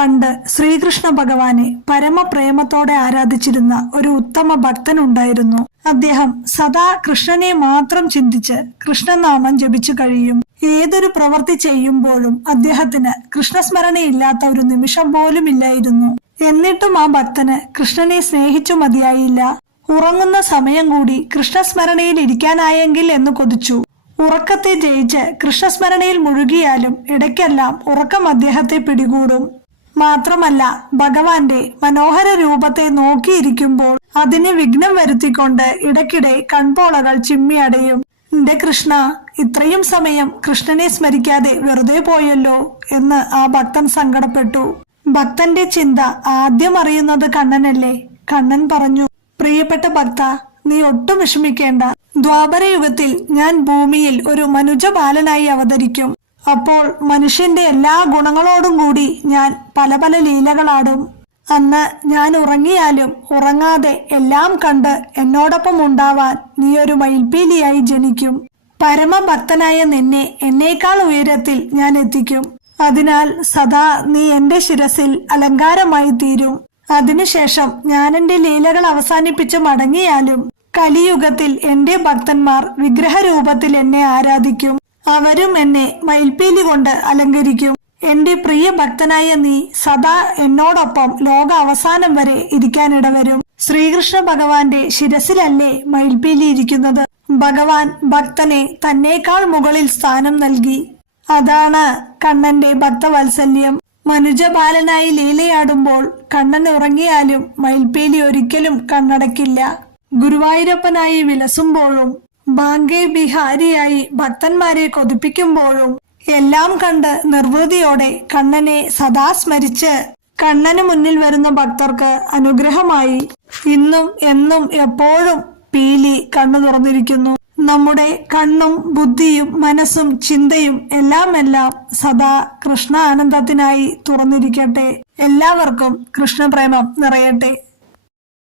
പണ്ട് ശ്രീകൃഷ്ണ ഭഗവാനെ പരമപ്രേമത്തോടെ ആരാധിച്ചിരുന്ന ഒരു ഉത്തമ ഭക്തനുണ്ടായിരുന്നു. അദ്ദേഹം സദാ കൃഷ്ണനെ മാത്രം ചിന്തിച്ച് കൃഷ്ണനാമം ജപിച്ചു കഴിയും. ഏതൊരു പ്രവൃത്തി ചെയ്യുമ്പോഴും അദ്ദേഹത്തിന് കൃഷ്ണസ്മരണയില്ലാത്ത ഒരു നിമിഷം പോലും ഇല്ലായിരുന്നു. എന്നിട്ടും ആ ഭക്തന് കൃഷ്ണനെ സ്നേഹിച്ചു മതിയായില്ല. ഉറങ്ങുന്ന സമയം കൂടി കൃഷ്ണസ്മരണയിൽ ഇരിക്കാനായെങ്കിൽ എന്ന് കൊതിച്ചു. ഉറക്കത്തെ ജയിച്ച് കൃഷ്ണസ്മരണയിൽ മുഴുകിയാലും ഇടയ്ക്കെല്ലാം ഉറക്കം അദ്ദേഹത്തെ പിടികൂടും. മാത്രമല്ല, ഭഗവാന്റെ മനോഹര രൂപത്തെ നോക്കിയിരിക്കുമ്പോൾ അതിന് വിഘ്നം വരുത്തിക്കൊണ്ട് ഇടയ്ക്കിടെ കൺപോളകൾ ചിമ്മിയടയും. എന്റെ കൃഷ്ണ, ഇത്രയും സമയം കൃഷ്ണനെ സ്മരിക്കാതെ വെറുതെ പോയല്ലോ എന്ന് ആ ഭക്തൻ സങ്കടപ്പെട്ടു. ഭക്തന്റെ ചിന്ത ആദ്യം അറിയുന്നത് കണ്ണനല്ലേ. കണ്ണൻ പറഞ്ഞു, പ്രിയപ്പെട്ട ഭക്ത, നീ ഒട്ടും വിഷമിക്കേണ്ട. ദ്വാപരയുഗത്തിൽ ഞാൻ ഭൂമിയിൽ ഒരു മനുജ ബാലനായി അവതരിക്കും. അപ്പോൾ മനുഷ്യന്റെ എല്ലാ ഗുണങ്ങളോടും കൂടി ഞാൻ പല പല ലീലകളാടും. അന്ന് ഞാൻ ഉറങ്ങിയാലും ഉറങ്ങാതെ എല്ലാം കണ്ട് എന്നോടൊപ്പം ഉണ്ടാവാൻ നീ ഒരു മയിൽപീലിയായി ജനിക്കും. പരമഭക്തനായ നിന്നെ എന്നേക്കാൾ ഉയരത്തിൽ ഞാൻ എത്തിക്കും. അതിനാൽ സദാ നീ എന്റെ ശിരസിൽ അലങ്കാരമായി തീരും. അതിനുശേഷം ഞാൻ എന്റെ ലീലകൾ അവസാനിപ്പിച്ച് മടങ്ങിയാലും കലിയുഗത്തിൽ എന്റെ ഭക്തന്മാർ വിഗ്രഹരൂപത്തിൽ എന്നെ ആരാധിക്കും. അവരും എന്നെ മയിൽപീലി കൊണ്ട് അലങ്കരിക്കും. എന്റെ പ്രിയ ഭക്തനായ നീ സദാ എന്നോടൊപ്പം ലോക അവസാനം വരെ ഇരിക്കാനിടവരും. ശ്രീകൃഷ്ണ ഭഗവാന്റെ ശിരസിലല്ലേ മയിൽപീലി ഇരിക്കുന്നത്. ഭഗവാൻ ഭക്തനെ തന്നേക്കാൾ മുകളിൽ സ്ഥാനം നൽകി. അതാണ് കണ്ണന്റെ ഭക്തവാത്സല്യം. മനുജബാലനായി ലീലയാടുമ്പോൾ കണ്ണൻ ഉറങ്ങിയാലും മയിൽപീലി ഒരിക്കലും കണ്ണടക്കില്ല. ഗുരുവായൂരപ്പനായി വിലസുമ്പോഴും ബാങ്കെ ബിഹാരിയായി ഭക്തന്മാരെ കൊതിപ്പിക്കുമ്പോഴും എല്ലാം കണ്ട് നിർവൃതിയോടെ കണ്ണനെ സദാ സ്മരിച്ച് കണ്ണന് മുന്നിൽ വരുന്ന ഭക്തർക്ക് അനുഗ്രഹമായി ഇന്നും എന്നും എപ്പോഴും പീലി കണ്ണു തുറന്നിരിക്കുന്നു. നമ്മുടെ കണ്ണും ബുദ്ധിയും മനസ്സും ചിന്തയും എല്ലാം സദാ കൃഷ്ണ ആനന്ദത്തിനായി തുറന്നിരിക്കട്ടെ. എല്ലാവർക്കും കൃഷ്ണപ്രേമം നിറയട്ടെ.